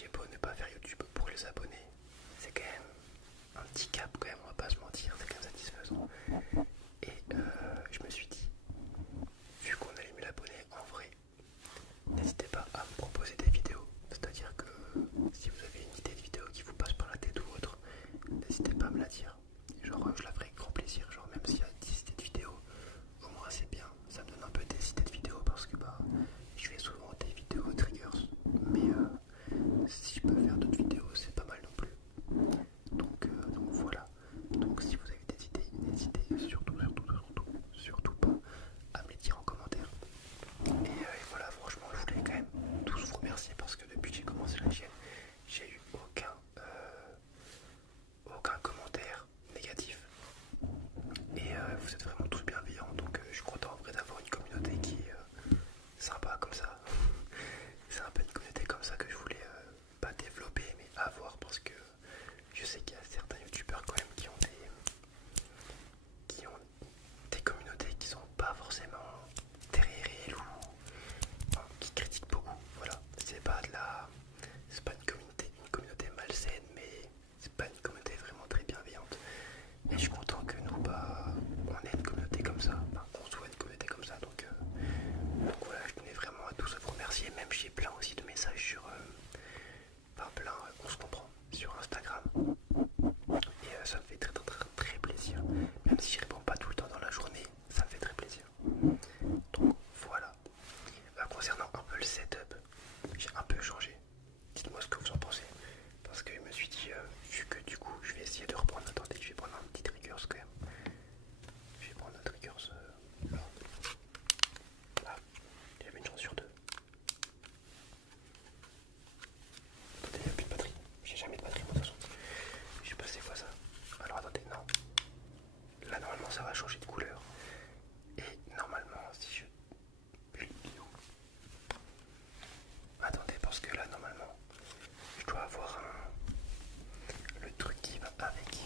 j'ai beau ne pas faire YouTube pour les abonnés, c'est quand même un petit cap quand même, on va pas se mentir, c'est quand même satisfaisant. Et je me suis dit, vu qu'on allait 1000 abonnés en vrai, n'hésitez pas à me proposer des vidéos. C'est-à-dire que si vous avez une idée de vidéo qui vous passe par la tête ou autre, n'hésitez pas à me la dire. Genre je la ferai avec grand plaisir, genre même s'il y a 10 idées de vidéos, au moins c'est bien. Ça me donne un peu des idées de vidéos parce que bah je fais souvent des vidéos triggers. Mais si je peux faire d'autres vidéos, c'est pas mal non plus. Donc voilà. Donc si vous avez des idées, n'hésitez surtout pas à me les dire en commentaire. Et voilà, franchement, je voulais quand même tous vous remercier parce que depuis que j'ai commencé la chaîne, j'ai eu aucun commentaire négatif. Et vous êtes vraiment tous bienveillants, donc je suis content en vrai d'avoir une communauté qui est sympa comme ça. C'est un peu une communauté comme ça que je voulais pas développer mais avoir parce que je sais qu'il y a certains youtubeurs quand même qui ont des communautés qui sont pas forcément réelles ou enfin, qui critiquent beaucoup. Voilà, c'est pas une communauté malsaine, mais c'est pas une communauté vraiment très bienveillante. Et je suis content que nous, bah, on ait une communauté comme ça, enfin, qu'on soit une communauté comme ça. Donc voilà, je tenais vraiment à tous vous remercier. Même j'ai plein aussi de messages sur, enfin plein, on se comprend, sur Instagram. Et ça me fait très plaisir. Même si je réponds pas tout le temps dans la journée, ça me fait très plaisir. Donc voilà. Concernant un peu le setup, j'ai un peu changé. Dites-moi ce que vous en pensez. Parce que je me suis dit, vu que du coup je vais essayer de reprendre. Attendez, je vais prendre un petit triggers quand même. Je vais prendre un triggers là. Là, j'avais une chance sur deux. Attendez, il n'y a plus de batterie. J'ai jamais de batterie moi de toute façon. Je sais pas c'est quoi ça. Alors attendez, non. Là normalement ça va changer de couleur. Et normalement si je... Attendez parce que là normalement je dois avoir le truc qui va avec.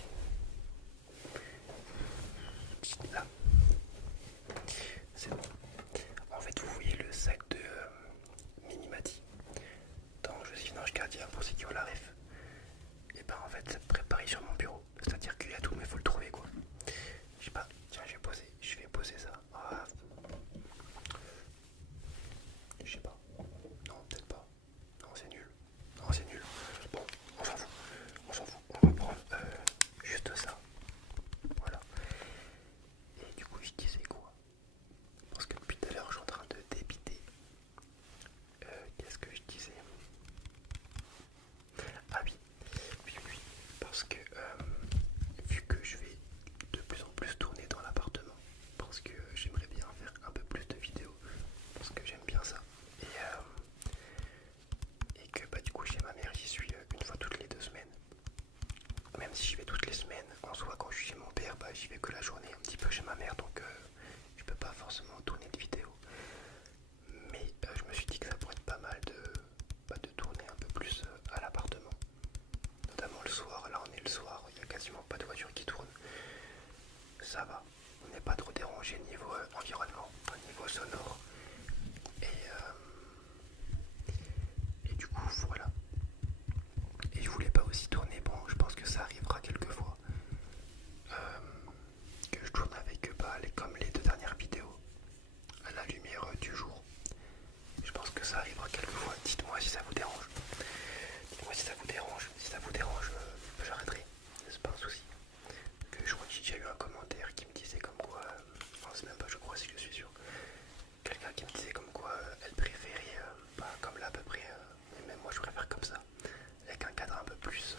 Là. C'est bon. En fait vous voyez le sac de Minimati dans Je suis un ange gardien pour ceux qui ont la ref. Et ben en fait c'est préparé sur mon bureau. C'est-à-dire qu'il y a tout mais faut le trouver quoi. Je sais pas, tiens je vais poser ça. Ah. Je sais pas. Non peut-être pas. Non c'est nul. Non c'est nul. Bon, on s'en fout. On s'en fout. On va prendre juste ça. Voilà. Et du coup je disais quoi? Parce que depuis tout à l'heure je suis en train de débiter. Qu'est-ce que je disais? Ah oui, oui, parce que vu que je vais de plus en plus tourner dans l'appartement, parce que j'aimerais bien faire un peu plus de vidéos, parce que j'aime bien ça, et que bah du coup chez ma mère j'y suis une fois toutes les 2 semaines, même si j'y vais toutes les semaines, en soi quand je suis chez mon père, bah j'y vais que la journée un petit peu chez ma mère, donc je peux pas forcément tourner de vidéos, mais je me suis dit que ça pourrait être pas mal de tourner un peu plus à l'appartement. Notamment le soir, là on est le soir, il n'y a quasiment pas de voiture qui tourne. Ça va, on n'est pas trop dérangé niveau environnement, niveau sonore. Et du coup voilà. Et je voulais pas aussi tourner, bon je pense que ça arrivera quelquefois. Que je tourne avec comme les 2 dernières vidéos, à la lumière du jour. Je pense que ça arrivera quelquefois, dites-moi si ça vous dérange. Dites-moi si ça vous dérange, j'arrêterai, c'est pas un souci. Que je crois que j'ai déjà eu un commentaire qui me disait comme quoi, enfin c'est même pas je crois si je suis sûr, quelqu'un qui me disait comme quoi elle préférait, comme là à peu près, et même moi je préfère comme ça, avec un cadre un peu plus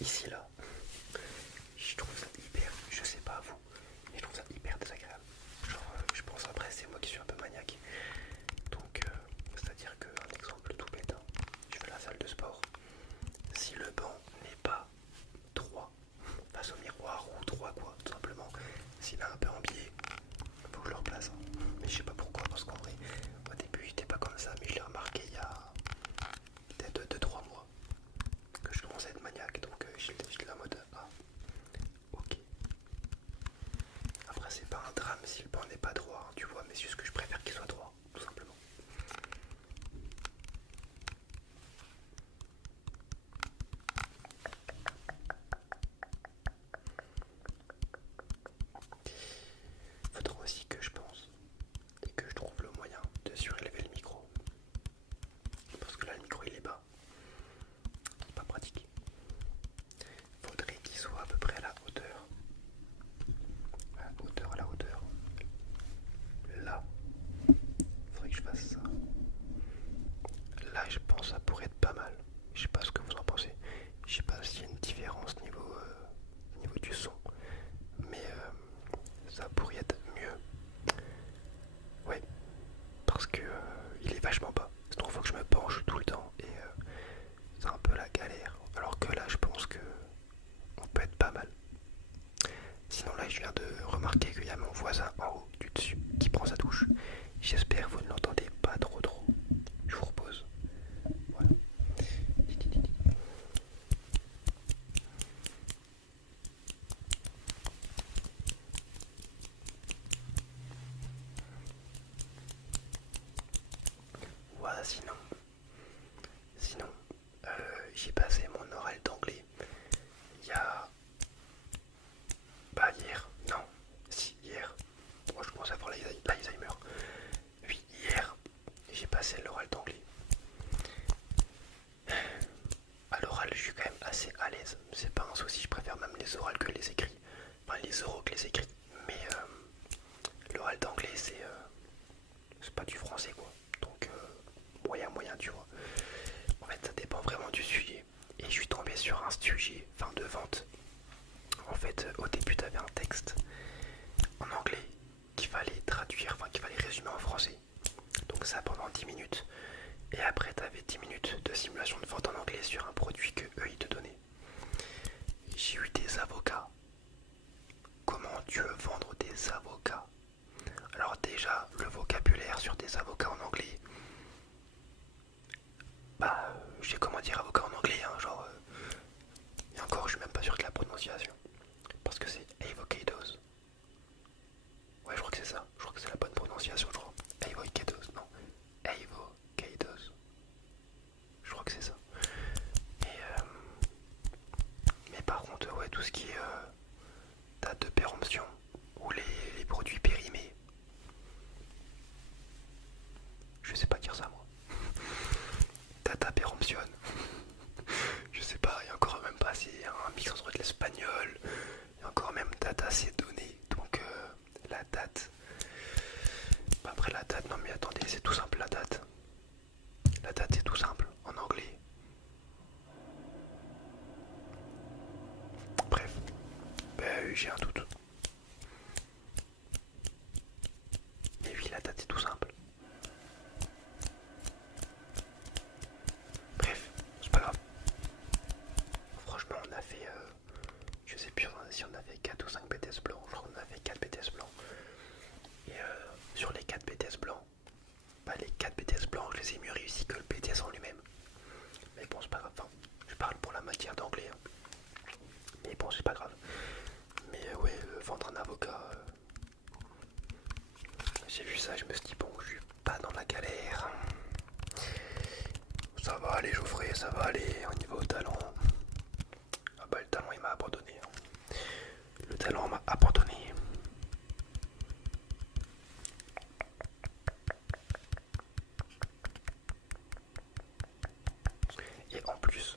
ici là, je trouve ça hyper, je sais pas vous, mais je trouve ça hyper désagréable. Genre, je pense après, c'est moi qui suis un peu maniaque. Donc, c'est-à-dire que, un exemple tout bête, hein, je vais à la salle de sport. Si le banc n'est pas droit face au miroir ou droit quoi, tout simplement, s'il est un peu en biais, faut que je le replace. Hein. Mais je sais pas pourquoi, parce qu'en vrai, au début, j'étais pas comme ça, mais je l'ai remarqué il y a peut-être 2-3 mois que je commençais à être maniaque, donc j'étais en mode ah, ok. Après, c'est pas un drame si le banc n'est pas droit, hein, tu vois, mais c'est juste que je préfère qu'il soit droit, tout simplement. Faudra aussi que je pense et que je trouve le moyen de surélever le micro. Parce que là, le micro il est bas. Pas pratique. Faudrait qu'il soit à peu près à la hauteur. À la hauteur, à la hauteur. Là. Faudrait que je fasse ça. Là, je pense que ça pourrait être pas mal. Je sais pas ce que vous en pensez. Je sais pas s'il y a une différence niveau du son. Mais ça pourrait être mieux. Ouais. Parce que il est vachement bas. Donc faut que je me penche tout le temps. Et c'est un peu la galère. Alors que là, je pense que on peut être pas mal. Sinon là, je viens de remarquer qu'il y a mon voisin en haut du dessus qui prend sa douche. J'espère que vous ne l'entendez pas trop trop. Je vous repose. Voilà. Voilà, sinon, j'ai passé mon oral d'anglais il y a, pas hier, non, si hier, moi je commence à avoir l'Alzheimer. Oui, hier, j'ai passé l'oral d'anglais. À l'oral, je suis quand même assez à l'aise, c'est pas un souci, je préfère même les orales que les écrits, enfin les oraux que les écrits, mais l'oral d'anglais c'est pas du français quoi, donc moyen tu vois. En fait, ça dépend vraiment du sujet. Et je suis tombé sur un sujet, fin de vente. En fait, au début, tu avais un texte en anglais qu'il fallait traduire, enfin qu'il fallait résumer en français. Donc ça pendant 10 minutes. Et après, tu avais 10 minutes de simulation de vente en anglais sur un produit que eux ils te donnaient. J'ai eu des avocats. Comment tu veux vendre des avocats? Alors déjà, le vocabulaire sur des avocats en anglais, bah, je sais comment dire avocat en anglais, hein, genre, et encore, je suis même pas sûr de la prononciation, parce que c'est avocados. Ouais, je crois que c'est ça, je crois que c'est la bonne prononciation, je crois. Avocados, non, avocados. Je crois que c'est ça. Mais par contre, ouais, tout ce qui est date de péremption ou les produits périmés, je sais pas dire ça moi. Data péremption. Je sais pas, il y a encore même pas, c'est un mix entre de l'espagnol, il y a encore même data c'est donné, donc la date. Après la date, non mais attendez, c'est tout simple la date. La date c'est tout simple en anglais. Bref, ben, j'ai un doute. Mais oui, la date c'est tout simple. Bref, c'est pas grave. Franchement, on a fait, je sais plus si on a fait 4 ou 5 BTS blancs. Je crois qu'on a fait 4 BTS blancs. Et sur les 4 BTS blancs, bah, les 4 BTS blancs, je les ai mieux réussi que le BTS en lui-même. Mais bon, c'est pas grave. Enfin, je parle pour la matière d'anglais. Hein. Mais bon, c'est pas grave. Mais ouais, vendre un avocat, j'ai vu ça, je me suis dit, bon, je suis pas dans la galère. Ça va aller, Geoffrey, ça va aller au niveau talent. Ah bah, le talent, il m'a abandonné. Hein. Le talent m'a abandonné. Et en plus,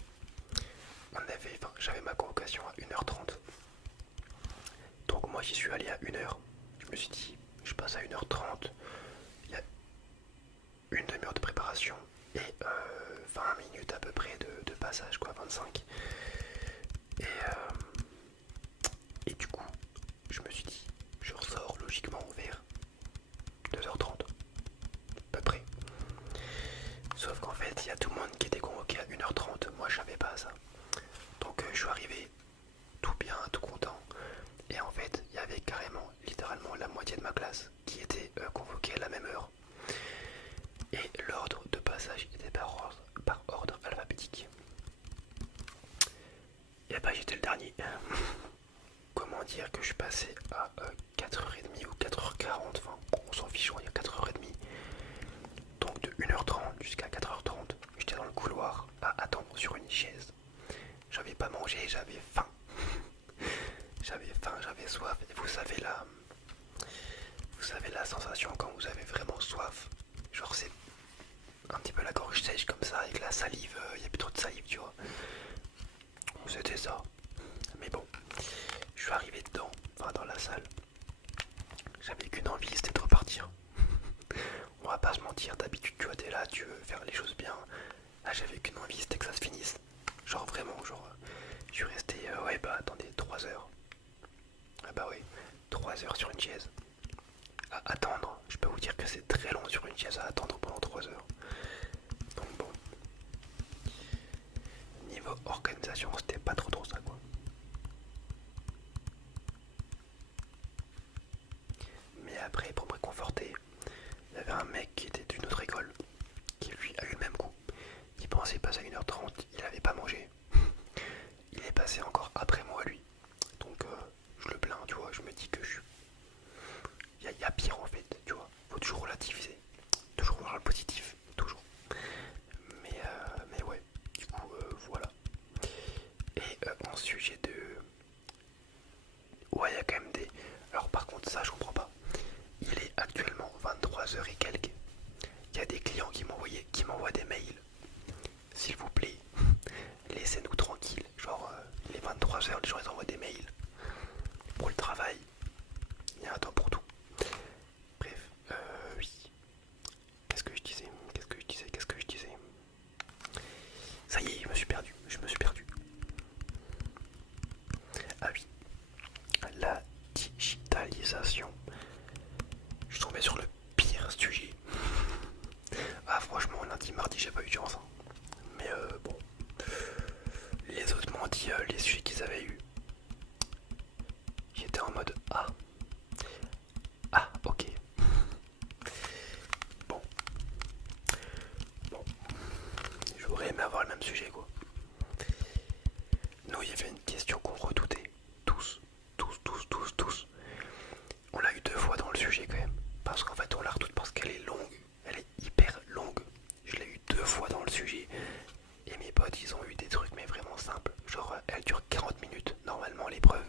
j'avais ma convocation à 1h30. Donc moi j'y suis allé à 1h. Je me suis dit, je passe à 1h30. Il y a une demi-heure de préparation et 20 minutes à peu près de passage, quoi, 25. bien, tout content. Et en fait, il y avait carrément, littéralement, la moitié de ma classe qui était convoquée à la même heure. Et l'ordre de passage était par ordre alphabétique. Et bah j'étais le dernier. Comment dire que je suis passé à 4h30 ou 4h40, enfin on s'en fiche, on va dire 4h30. Donc de 1h30 jusqu'à 4h30, j'étais dans le couloir à attendre sur une chaise. J'avais pas mangé, j'avais faim. J'avais faim, j'avais soif. Et vous savez la sensation quand vous avez vraiment soif. Genre c'est un petit peu la gorge sèche comme ça, avec la salive, il n'y a plus trop de salive, tu vois. C'était ça. Mais bon, je suis arrivé dedans, enfin dans la salle. J'avais qu'une envie, c'était de repartir. On va pas se mentir, d'habitude tu vois, t'es là, tu veux faire les choses bien. Là j'avais qu'une envie, c'était que ça se finisse. Genre vraiment, je suis resté, ouais bah attendez, 3 heures. Ah bah oui, 3 heures sur une chaise. À attendre, je peux vous dire que c'est très long sur une chaise à attendre pendant 3 heures. Donc bon. Niveau organisation, c'était pas trop ça quoi. Mais après, pour me réconforter, il y avait un mec qui était d'une autre école, qui lui a eu le même coup. Il pensait passer à 1h30, il avait pas mangé. Il est passé encore après moi lui. Donc je le plains, tu vois, je me dis que il y a pire en fait, tu vois. Faut toujours relativiser. Toujours voir le positif, toujours. Mais ouais, du coup, voilà. Et en sujet de... Ouais, il y a quand même des... Alors par contre, ça, je comprends pas. Il est actuellement 23h et quelques. Il y a des clients qui m'envoient des mails. S'il vous plaît, laissez-nous tranquilles. Genre, il est 23h, les gens ils envoient des mails. Pour le travail, il y a un temps pour tout. Bref, oui. Qu'est-ce que je disais? Ça y est, je me suis perdu. Ah oui, la digitalisation. Je suis tombé sur le pire sujet. Ah franchement, lundi, mardi, j'ai pas eu de chance. Hein. Mais bon, les autres m'ont dit les sujets qu'ils avaient eu. J'étais en mode ah, ok. Bon, j'aurais aimé avoir le même sujet quoi. Nous, il y avait une question qu'on redoutait. Tous. On l'a eu 2 fois dans le sujet quand même. Parce qu'en fait, on la redoute parce qu'elle est longue. Elle est hyper longue. Je l'ai eu 2 fois dans le sujet. Et mes potes, ils ont eu des trucs mais vraiment simples. Genre, elle dure 40 minutes normalement l'épreuve.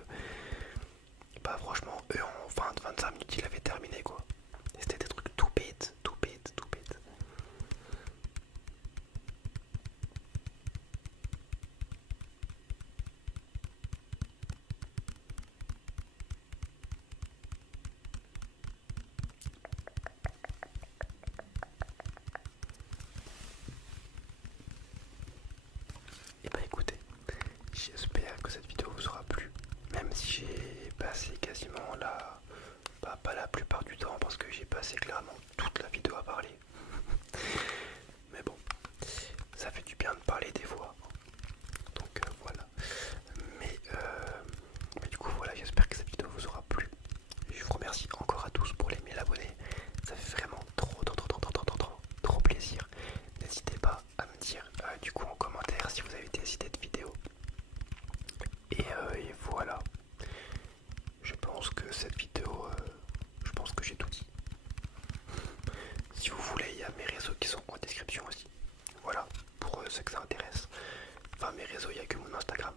Et bah franchement, eux en 20-25 minutes, ils l'avaient terminé quoi. Et c'était des trucs tout bêtes. Et bah écoutez, j'espère que cette vidéo vous aura plu. Même si j'ai passé quasiment pas la plupart du temps parce que j'ai passé clairement toute la vidéo à parler. Mais bon, ça fait du bien de parler des fois. Donc voilà. Mais du coup voilà, j'espère que cette vidéo vous aura plu. Je vous remercie encore à tous pour les 1000 abonnés. Ça fait vraiment trop plaisir. N'hésitez pas à me dire du coup en commentaire si vous avez des idées de vidéos. Et voilà. Je pense que cette vidéo, je pense que j'ai tout dit. Si vous voulez, il y a mes réseaux qui sont en description aussi. Voilà, pour ceux que ça intéresse. Enfin, mes réseaux, il n'y a que mon Instagram.